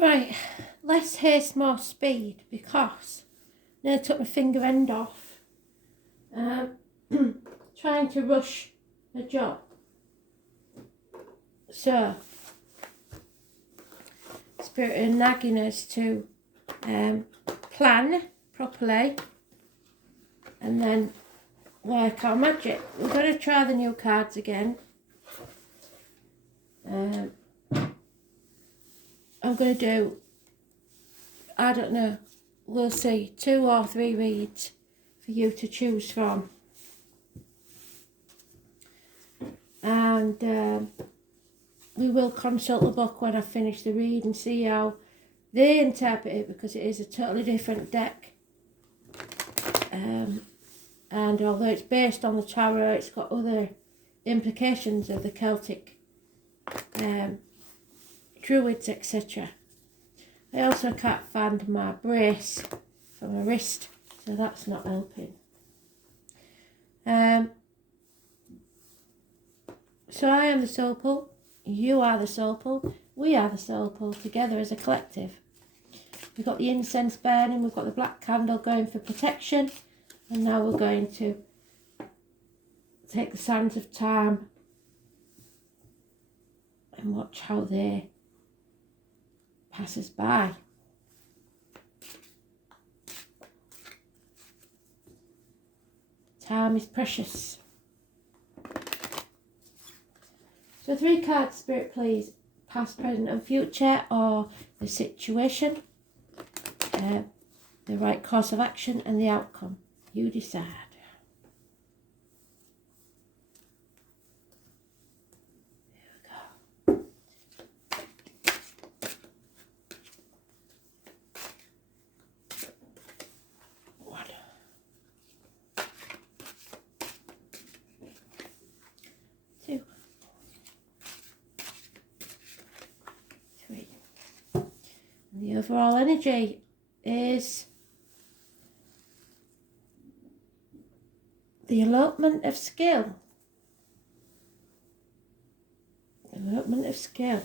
Right, less haste, more speed, because I nearly took my finger end off. Trying to rush a job. So, Spirit are nagging us to plan properly and then work our magic. We're going to try the new cards again. I'm going to do, I don't know, we'll see, 2 or 3 reads for you to choose from. And we will consult the book when I finish the read and see how they interpret it, because it is a totally different deck. And although it's based on the tarot, it's got other implications of the Celtic druids, etc. I also can't find my brace for my wrist, so that's not helping. So I am the soul pool, you are the soul pool, we are the soul pool together as a collective. We've got the incense burning, we've got the black candle going for protection, and now we're going to take the sands of time and watch how they pass us by. Time is precious. So 3 cards, Spirit, please. Past, present and future, or the situation, the right course of action and the outcome. You decide. There we go. One. 2. 3. And the overall energy is the elopement of skill. Elopement of skill.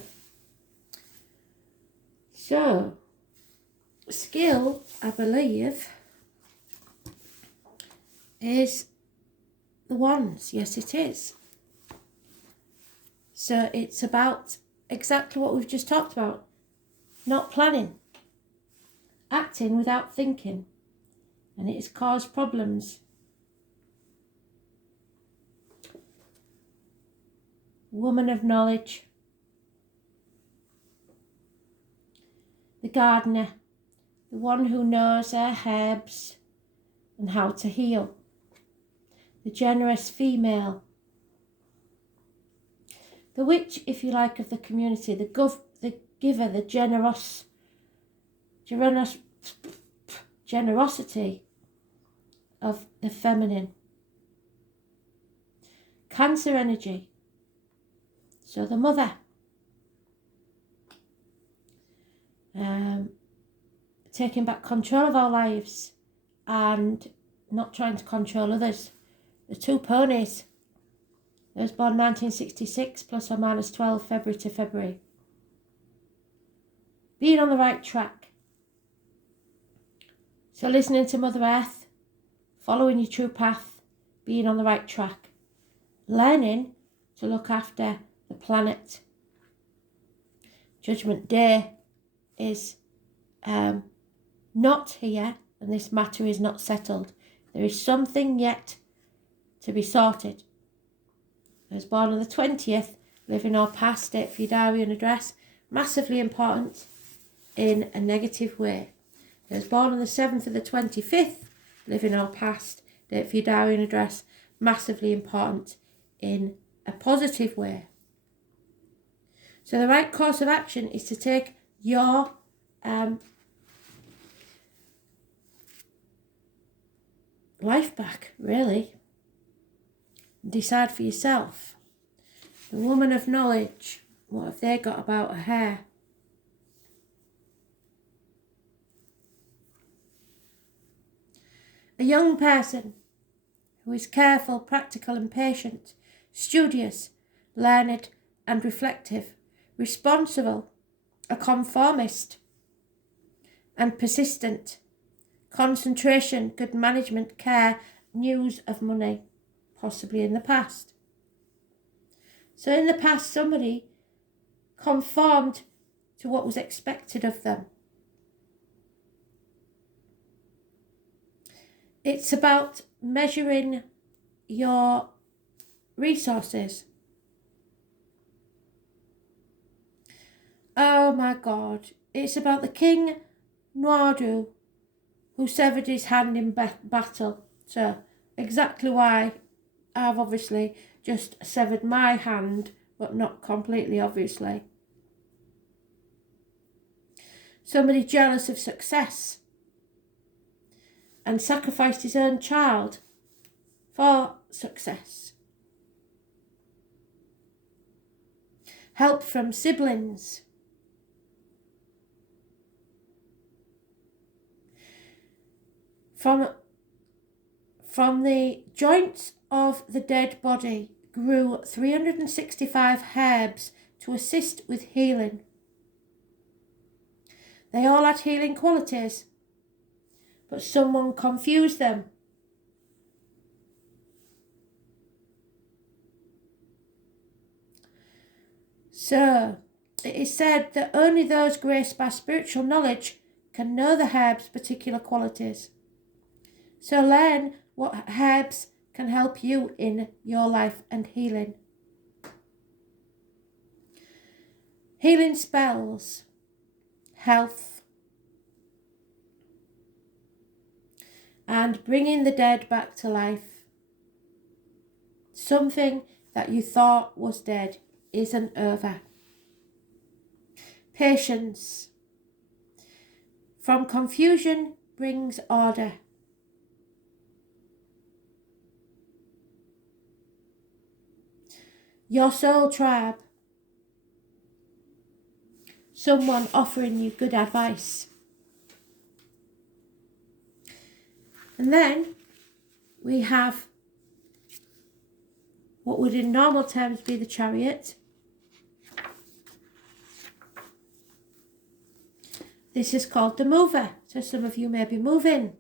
So, skill, I believe, is the wands. Yes, it is. So it's about exactly what we've just talked about. Not planning. Acting without thinking. And it has caused problems. Woman of knowledge. The gardener. The one who knows her herbs and how to heal. The generous female. The witch, if you like, of the community. The giver, the generosity of the feminine. Cancer energy. So the mother. Taking back control of our lives and not trying to control others. The 2 ponies. I was born 1966, plus or minus 12, February to February. Being on the right track. So listening to Mother Earth, following your true path, being on the right track. Learning to look after the planet. Judgment Day is not here, and this matter is not settled. There is something yet to be sorted. I was born on the 20th, living or past, date for your diary and address, massively important in a negative way. I was born on the 7th of the 25th, living or past, date for your diary and address, massively important in a positive way. So the right course of action is to take your life back, really. Decide for yourself. The woman of knowledge, what have they got about her hair? A young person who is careful, practical and patient, studious, learned and reflective, responsible, a conformist, and persistent. Concentration, good management, care, news of money, possibly in the past. So in the past, somebody conformed to what was expected of them. It's about measuring your resources. Oh my God. It's about the King Nuadu who severed his hand in battle. So exactly why I've obviously just severed my hand, but not completely, obviously. Somebody jealous of success and sacrificed his own child for success. Help from siblings. From the joints of the dead body grew 365 herbs to assist with healing. They all had healing qualities, but someone confused them. So, it is said that only those graced by spiritual knowledge can know the herb's particular qualities. So learn what herbs can help you in your life and healing. Healing spells, health, and bringing the dead back to life. Something that you thought was dead isn't over. Patience. From confusion brings order. Your soul tribe. Someone offering you good advice. And then we have what would in normal terms be the Chariot. This is called the Mover. So some of you may be moving.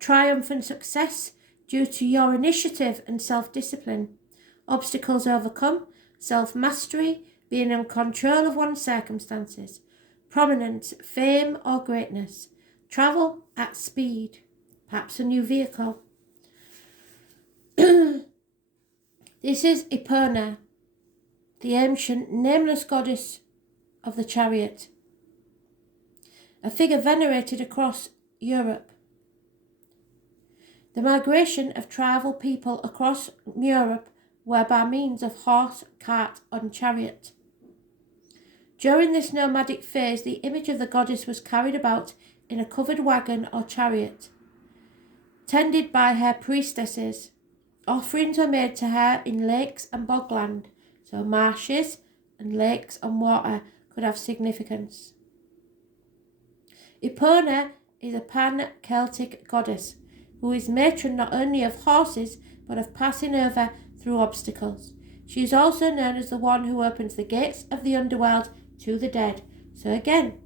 Triumph and success due to your initiative and self-discipline. Obstacles overcome. Self-mastery, being in control of one's circumstances. Prominence, fame or greatness. Travel at speed. Perhaps a new vehicle. This is Epona, the ancient nameless goddess of the chariot. A figure venerated across Europe. The migration of tribal people across Europe were by means of horse, cart and chariot. During this nomadic phase, the image of the goddess was carried about in a covered wagon or chariot, tended by her priestesses. Offerings were made to her in lakes and bogland, so marshes and lakes and water could have significance. Epona is a pan-Celtic goddess who is matron not only of horses but of passing over through obstacles. She is also known as the one who opens the gates of the underworld to the dead. So again,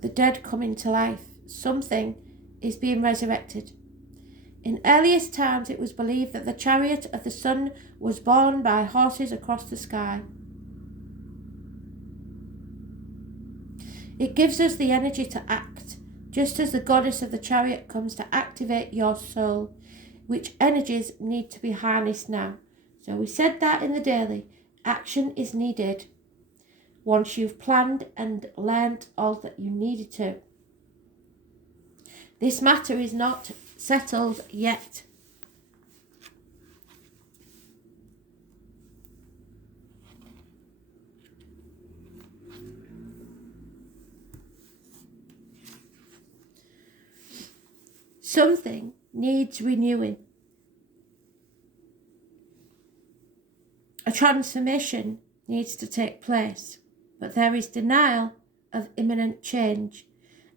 the dead coming to life. Something is being resurrected. In earliest times it was believed that the chariot of the sun was borne by horses across the sky. It gives us the energy to act, just as the goddess of the chariot comes to activate your soul, which energies need to be harnessed now. So we said that in the daily. Action is needed once you've planned and learnt all that you needed to. This matter is not settled yet. Something needs renewing. A transformation needs to take place, but there is denial of imminent change,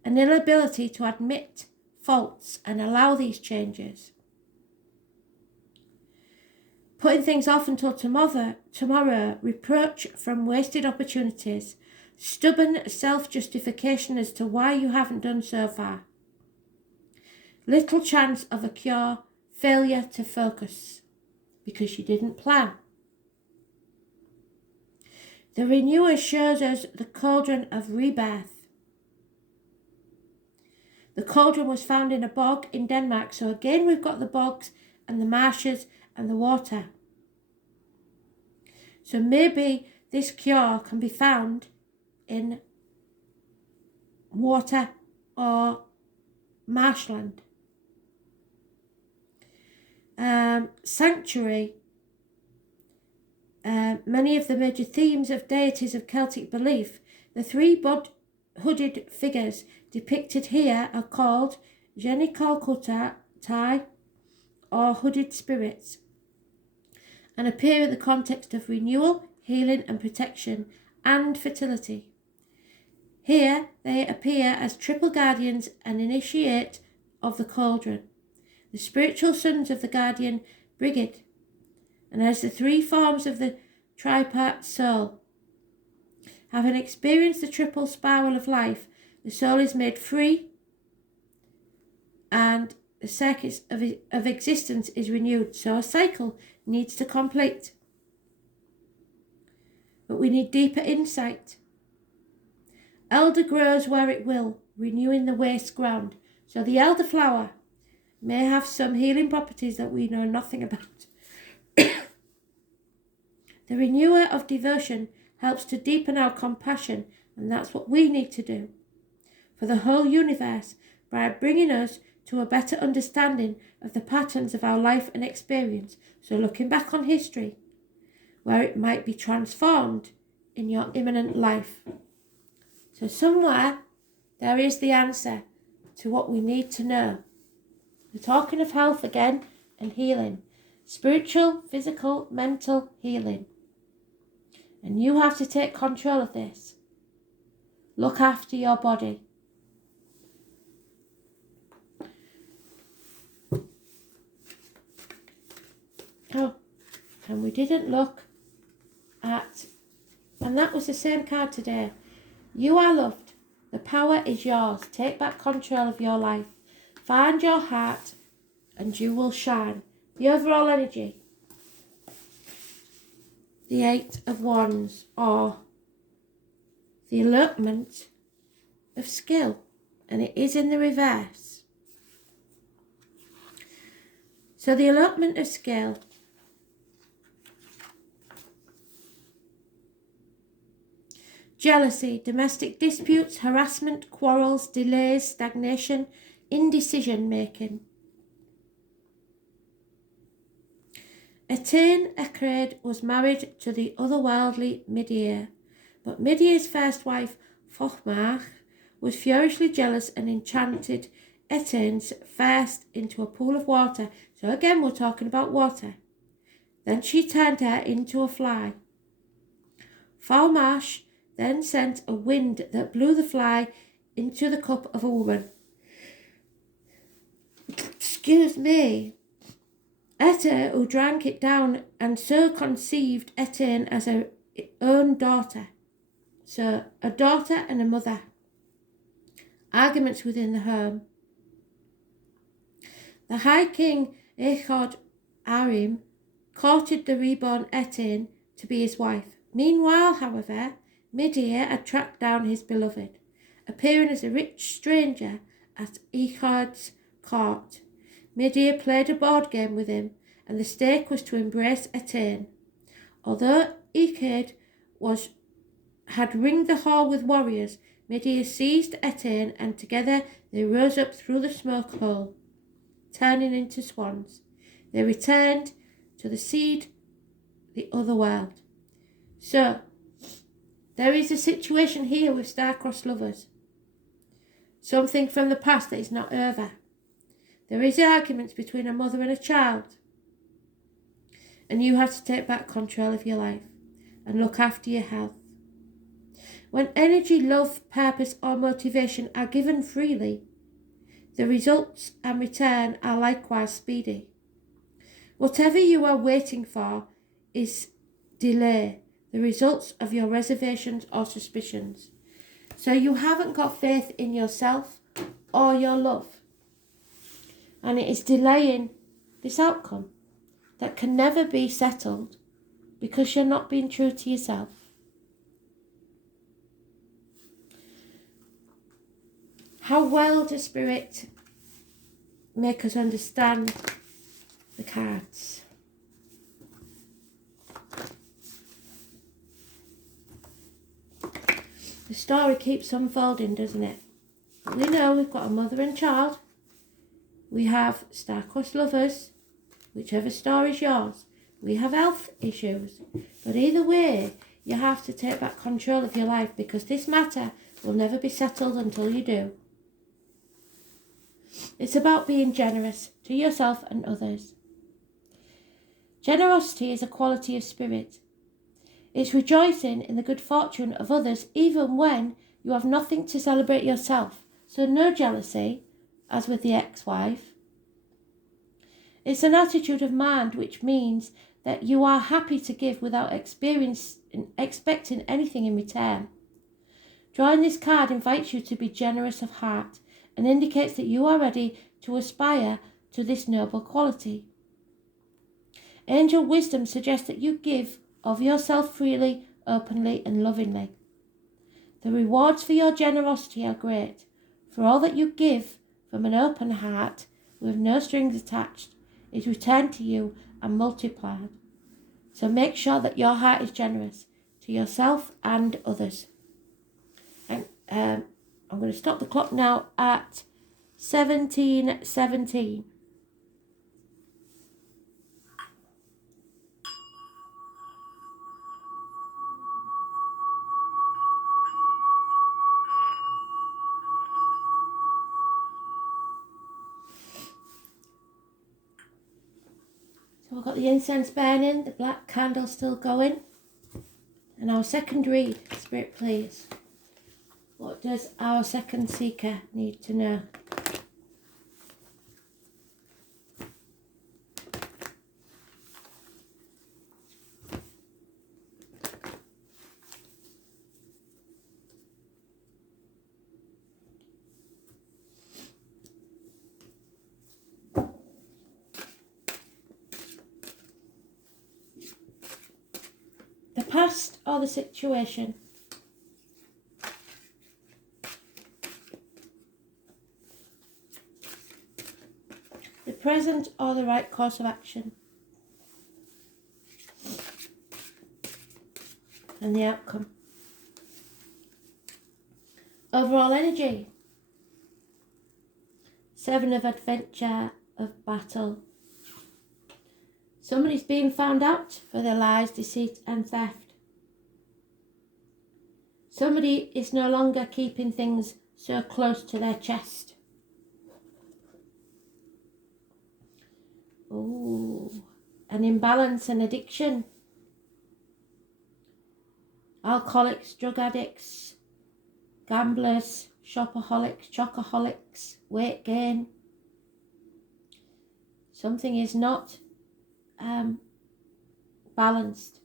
an inability to admit faults and allow these changes. putting things off until tomorrow, reproach from wasted opportunities, stubborn self-justification as to why you haven't done so far, little chance of a cure, failure to focus because you didn't plan. The renewer shows us the cauldron of rebirth. The cauldron was found in a bog in Denmark, so again we've got the bogs and the marshes and the water. So maybe this cure can be found in water or marshland. Sanctuary. Many of the major themes of deities of Celtic belief. The three hooded figures depicted here are called Genikalkutai or hooded spirits, and appear in the context of renewal, healing and protection, and fertility. Here they appear as triple guardians and initiate of the cauldron, the spiritual sons of the guardian brigade, and as the three forms of the tripart soul. Having experienced the triple spiral of life, the soul is made free and the circuit of existence is renewed. So a cycle needs to complete. But we need deeper insight. Elder grows where it will, renewing the waste ground. So the elder flower may have some healing properties that we know nothing about. The renewer of devotion helps to deepen our compassion, and that's what we need to do for the whole universe by bringing us to a better understanding of the patterns of our life and experience. So looking back on history, where it might be transformed in your imminent life. So somewhere there is the answer to what we need to know. We're talking of health again and healing. Spiritual, physical, mental healing. And you have to take control of this. Look after your body. Oh, and we didn't look at, and that was the same card today. You are loved. The power is yours. Take back control of your life. Find your heart and you will shine. The overall energy. The Eight of Wands, or the elopement of skill, and it is in the reverse. So the elopement of skill jealousy, domestic disputes, harassment, quarrels, delays, stagnation, indecision making. Etienne Ecraid was married to the otherworldly Midir, but Midir's first wife, Fochmach, was furiously jealous and enchanted Etienne's first into a pool of water. So again, we're talking about water. Then she turned her into a fly. Fochmach then sent a wind that blew the fly into the cup of a woman. Excuse me. Etta, who drank it down, and so conceived Etienne as her own daughter. So a daughter and a mother. Arguments within the home. The High King Echod Arim courted the reborn Etienne to be his wife. Meanwhile, however, Midir had tracked down his beloved, appearing as a rich stranger at Echod's court. Midir played a board game with him, and the stake was to embrace Etienne. Although Echod had ringed the hall with warriors, Midir seized Etienne, and together they rose up through the smoke hole, turning into swans. They returned to the seed, the other world. So, there is a situation here with star-crossed lovers. Something from the past that is not over. There is arguments between a mother and a child. And you have to take back control of your life and look after your health. When energy, love, purpose or motivation are given freely, the results and return are likewise speedy. Whatever you are waiting for is delay, the results of your reservations or suspicions. So you haven't got faith in yourself or your love. And it is delaying this outcome that can never be settled because you're not being true to yourself. How well does Spirit make us understand the cards? The story keeps unfolding, doesn't it? We know we've got a mother and child. We have star-crossed lovers, whichever story's yours. We have health issues. But either way, you have to take back control of your life because this matter will never be settled until you do. It's about being generous to yourself and others. Generosity is a quality of spirit. It's rejoicing in the good fortune of others even when you have nothing to celebrate yourself. So no jealousy, as with the ex-wife. It's an attitude of mind which means that you are happy to give without expecting anything in return. Drawing this card invites you to be generous of heart and indicates that you are ready to aspire to this noble quality. Angel wisdom suggests that you give of yourself freely, openly and lovingly. The rewards for your generosity are great, for all that you give from an open heart with no strings attached is returned to you and multiplied. So make sure that your heart is generous to yourself and others. And I'm going to stop the clock now at 17:17. So we've got the incense burning, the black candle still going. And our second read, Spirit please. What does our second seeker need to know? The past or the situation? The present or the right course of action? And the outcome. Overall energy. 7 of adventure, of battle. Somebody's being found out for their lies, deceit and theft. Somebody is no longer keeping things so close to their chest. Ooh, an imbalance and addiction. Alcoholics, drug addicts, gamblers, shopaholics, chocoholics, weight gain. Something is not balanced.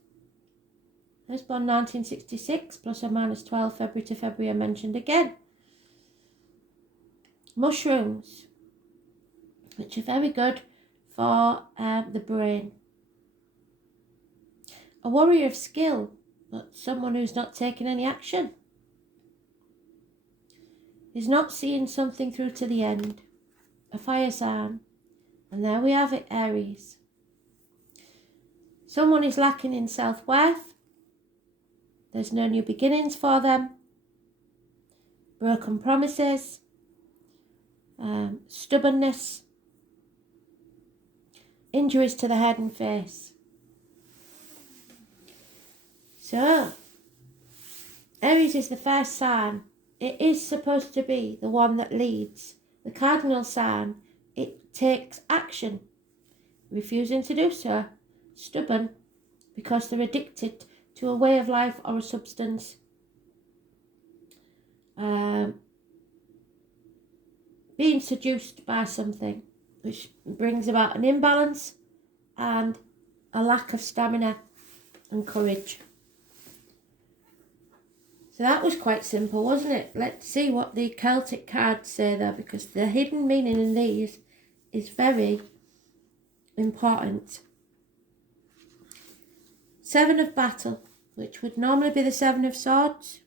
I was born 1966, plus or minus 12, February to February, I mentioned again. Mushrooms, which are very good for the brain. A warrior of skill, but someone who's not taking any action. Is not seeing something through to the end. A fire sign. And there we have it, Aries. Someone is lacking in self-worth. There's no new beginnings for them. Broken promises. Stubbornness. Injuries to the head and face. So, Aries is the first sign. It is supposed to be the one that leads. The cardinal sign, it takes action. Refusing to do so. Stubborn, because they're addicted to a way of life or a substance. Being seduced by something, which brings about an imbalance and a lack of stamina and courage. So that was quite simple, wasn't it? Let's see what the Celtic cards say though, because the hidden meaning in these is very important. Seven of Battle, which would normally be the Seven of Swords.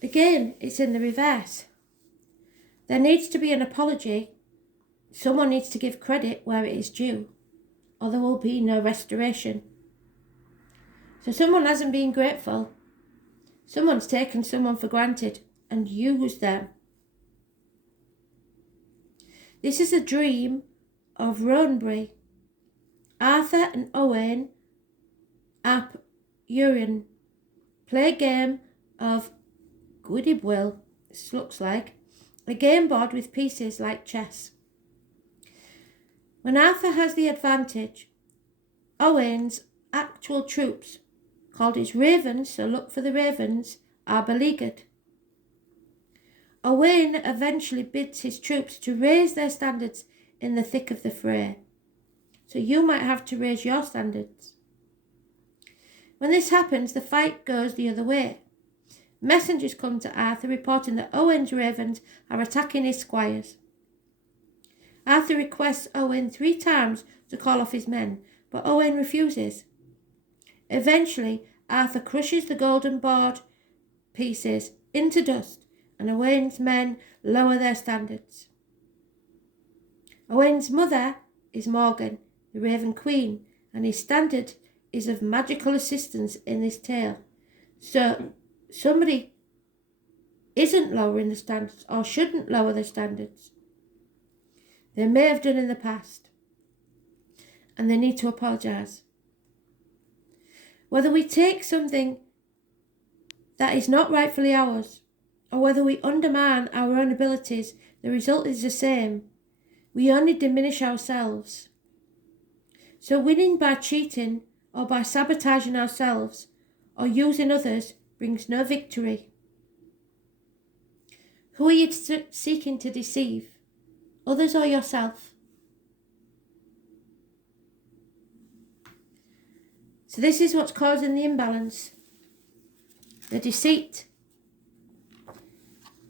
Again, it's in the reverse. There needs to be an apology. Someone needs to give credit where it is due, or there will be no restoration. So someone hasn't been grateful. Someone's taken someone for granted and used them. This is a dream of Roanbury. Arthur and Owain ap Urien play a game of Gwydibwyll, this looks like, a game board with pieces like chess. When Arthur has the advantage, Owain's actual troops, called his ravens, so look for the ravens, are beleaguered. Owain eventually bids his troops to raise their standards in the thick of the fray. So you might have to raise your standards. When this happens, the fight goes the other way. Messengers come to Arthur reporting that Owain's ravens are attacking his squires. Arthur requests Owain 3 times to call off his men, but Owain refuses. Eventually, Arthur crushes the golden board pieces into dust, and Owain's men lower their standards. Owain's mother is Morgan, the Raven Queen, and his standard is of magical assistance in this tale. So somebody isn't lowering the standards or shouldn't lower the standards. They may have done in the past, and they need to apologise. Whether we take something that is not rightfully ours, or whether we undermine our own abilities, the result is the same. We only diminish ourselves. So winning by cheating or by sabotaging ourselves or using others brings no victory. Who are you seeking to deceive? Others or yourself? So this is what's causing the imbalance, the deceit.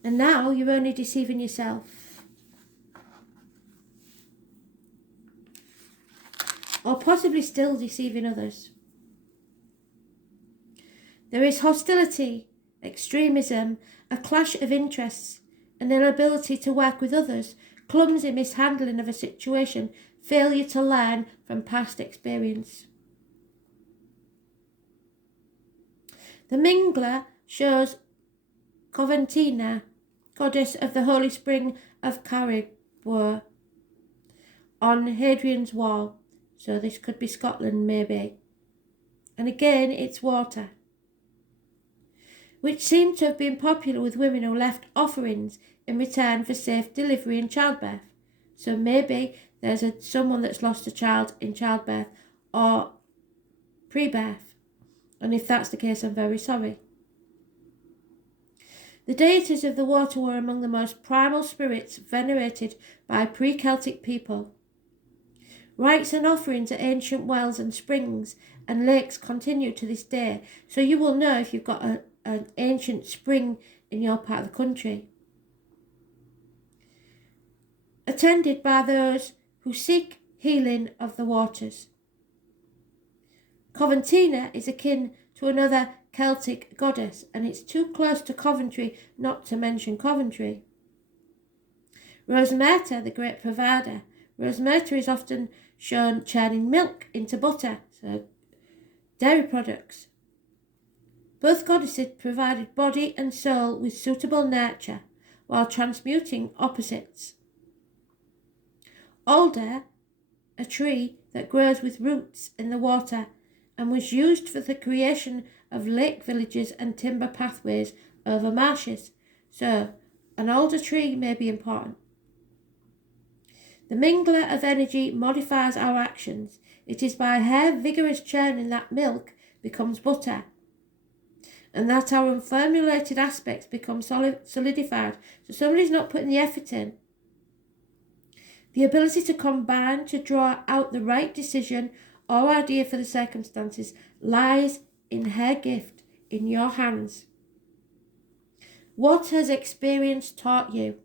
And now you're only deceiving yourself. Or possibly still deceiving others. There is hostility, extremism, a clash of interests, an inability to work with others, clumsy mishandling of a situation, failure to learn from past experience. The Mingler shows Coventina, goddess of the holy spring of Caribou, on Hadrian's Wall. So this could be Scotland maybe. And again it's water, which seemed to have been popular with women who left offerings in return for safe delivery and childbirth. So maybe there's someone that's lost a child in childbirth or pre-birth. And if that's the case, I'm very sorry. The deities of the water were among the most primal spirits venerated by pre-Celtic people. Rites and offerings at ancient wells and springs and lakes continue to this day, so you will know if you've got an ancient spring in your part of the country. Attended by those who seek healing of the waters. Coventina is akin to another Celtic goddess, and it's too close to Coventry not to mention Coventry. Rosemerta, the great provider. Rosemerta is often shown churning milk into butter, so dairy products. Both goddesses provided body and soul with suitable nurture, while transmuting opposites. Alder, a tree that grows with roots in the water, and was used for the creation of lake villages and timber pathways over marshes. So, an alder tree may be important. The mingler of energy modifies our actions. It is by her vigorous churning that milk becomes butter, and that our unformulated aspects become solidified. So somebody's not putting the effort in. The ability to combine to draw out the right decision or idea for the circumstances lies in her gift, in your hands. What has experience taught you?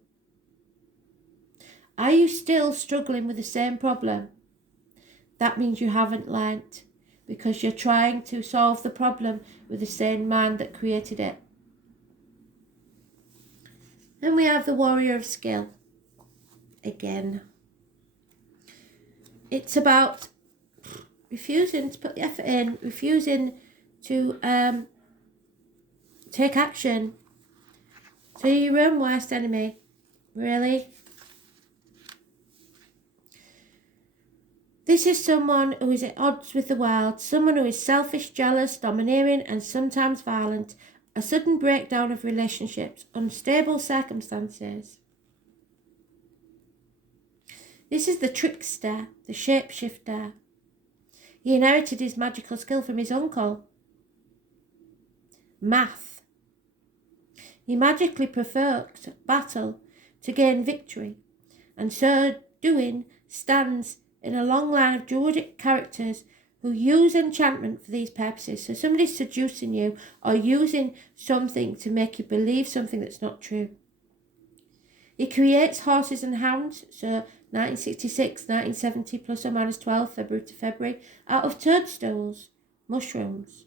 Are you still struggling with the same problem? That means you haven't learnt, because you're trying to solve the problem with the same mind that created it. And we have the warrior of skill. Again, it's about refusing to put the effort in, refusing to take action. So you're your own worst enemy, really. This is someone who is at odds with the world, someone who is selfish, jealous, domineering, and sometimes violent. A sudden breakdown of relationships, unstable circumstances. This is the Trickster, the Shape-Shifter. He inherited his magical skill from his uncle. Math. He magically provoked battle to gain victory, and so doing stands in a long line of druidic characters who use enchantment for these purposes. So somebody's seducing you or using something to make you believe something that's not true. He creates horses and hounds, so 1966, 1970, plus or minus 12, February to February, out of toadstools, mushrooms,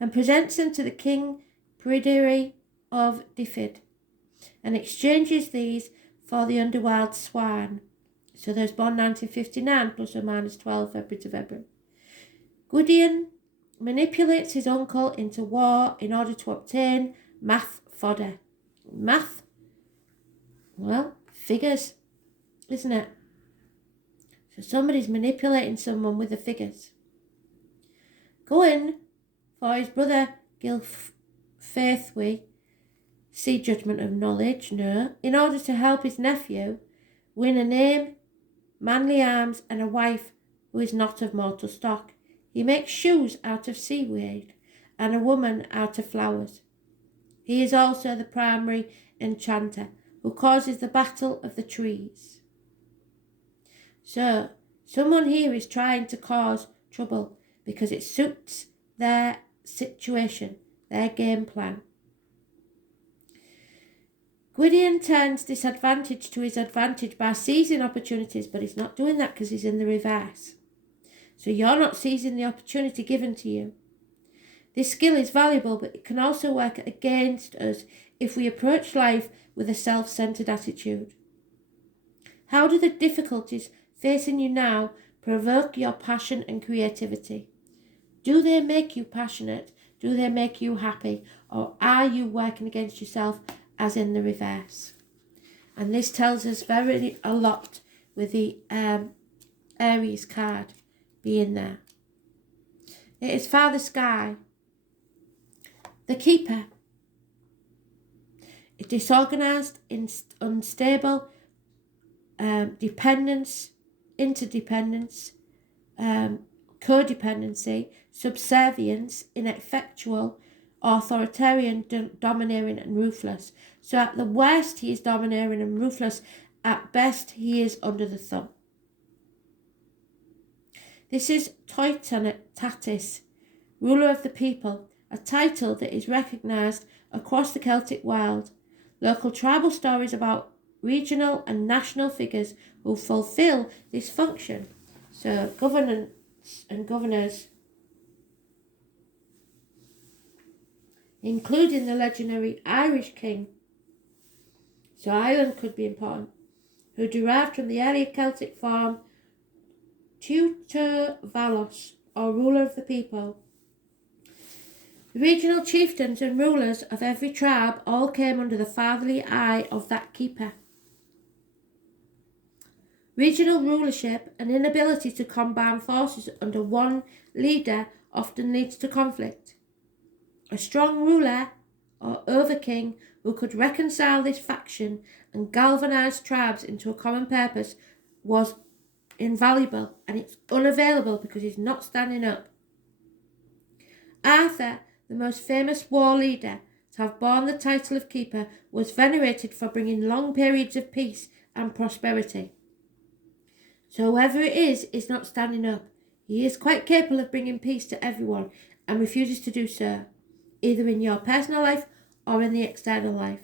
and presents them to the king Pryderi of Dyfed, and exchanges these for the underworld swine. So there's born 1959, plus or minus 12, February to February. Gwydion manipulates his uncle into war in order to obtain math fodder. Math? Well, figures, isn't it? So somebody's manipulating someone with the figures. Going for his brother Gilfaithwy, see judgment of knowledge, no, in order to help his nephew win a name, manly arms, and a wife who is not of mortal stock. He makes shoes out of seaweed and a woman out of flowers. He is also the primary enchanter who causes the battle of the trees. So, someone here is trying to cause trouble because it suits their situation, their game plan. Gwydion turns disadvantage to his advantage by seizing opportunities, but he's not doing that because he's in the reverse. So you're not seizing the opportunity given to you. This skill is valuable, but it can also work against us if we approach life with a self-centered attitude. How do the difficulties facing you now provoke your passion and creativity? Do they make you passionate? Do they make you happy? Or are you working against yourself, as in the reverse? And this tells us a lot with the Aries card being there. It is Father Sky, the Keeper. Disorganized, unstable, dependence, interdependence, codependency, subservience, ineffectual, authoritarian, domineering, and ruthless. So at the worst, he is domineering and ruthless. At best, he is under the thumb. This is Toitanatis, ruler of the people, a title that is recognised across the Celtic world. Local tribal stories about regional and national figures who fulfil this function. So governance and governors, including the legendary Irish king, so Ireland could be important, who derived from the earlier Celtic form Tutor Valos, or ruler of the people. The regional chieftains and rulers of every tribe all came under the fatherly eye of that keeper. Regional rulership and inability to combine forces under one leader often leads to conflict. A strong ruler or overking who could reconcile this faction and galvanise tribes into a common purpose was invaluable, and it's unavailable because he's not standing up. Arthur, the most famous war leader to have borne the title of keeper, was venerated for bringing long periods of peace and prosperity. So whoever it is not standing up. He is quite capable of bringing peace to everyone and refuses to do so, either in your personal life or in the external life.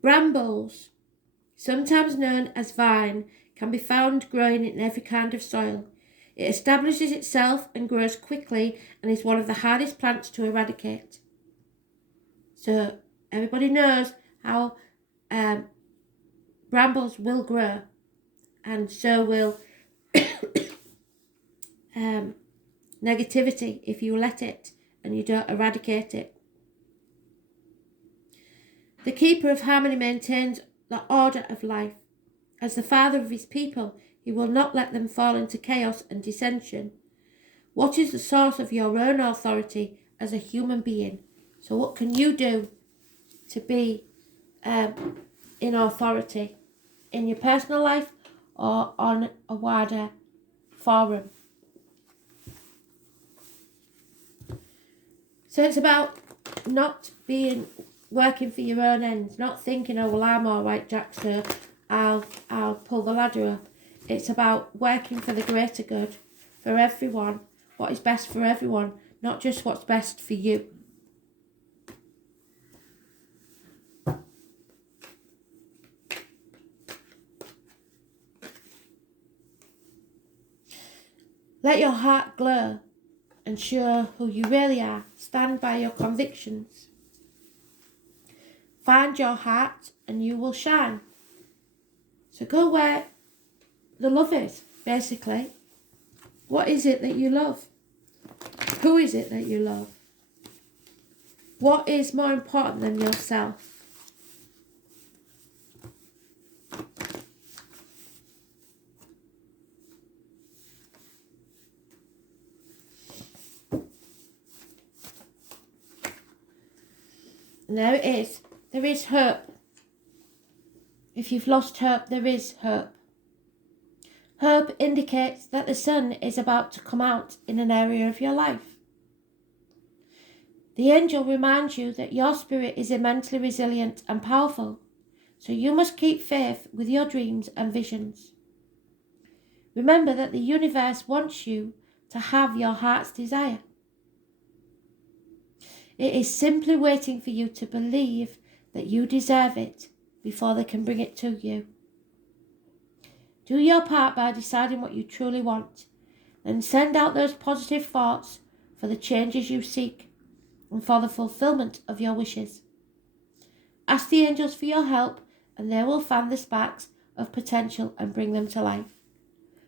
Brambles, sometimes known as vine, can be found growing in every kind of soil. It establishes itself and grows quickly and is one of the hardest plants to eradicate. So everybody knows how brambles will grow, and so will negativity if you let it and you don't eradicate it. The keeper of harmony maintains the order of life. As the father of his people, he will not let them fall into chaos and dissension. What is the source of your own authority as a human being? So what can you do to be in authority in your personal life or on a wider forum? So it's about not working for your own ends, not thinking, oh, well, I'm all right, Jack, so I'll pull the ladder up. It's about working for the greater good, for everyone, what is best for everyone, not just what's best for you. Let your heart glow and show who you really are. Stand by your convictions. Find your heart and you will shine. So go where the love is, basically. What is it that you love? Who is it that you love? What is more important than yourself? And there it is. There is hope. If you've lost hope, there is hope. Hope indicates that the sun is about to come out in an area of your life. The angel reminds you that your spirit is immensely resilient and powerful, so you must keep faith with your dreams and visions. Remember that the universe wants you to have your heart's desire. It is simply waiting for you to believe that you deserve it before they can bring it to you. Do your part by deciding what you truly want, and send out those positive thoughts for the changes you seek and for the fulfillment of your wishes. Ask the angels for your help, and they will fan the sparks of potential and bring them to life.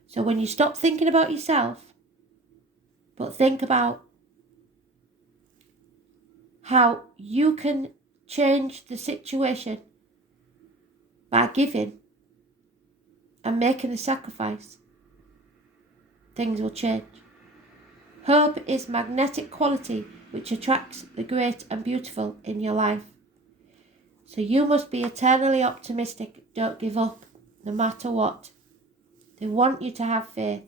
So when you stop thinking about yourself, but think about how you can change the situation by giving and making the sacrifice, things will change. Hope is magnetic quality which attracts the great and beautiful in your life. So you must be eternally optimistic. Don't give up, no matter what. They want you to have faith,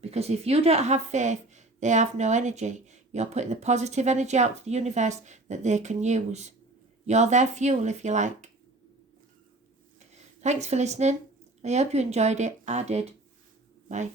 because if you don't have faith, they have no energy. You're putting the positive energy out to the universe that they can use. You're their fuel, if you like. Thanks for listening. I hope you enjoyed it. I did. Bye.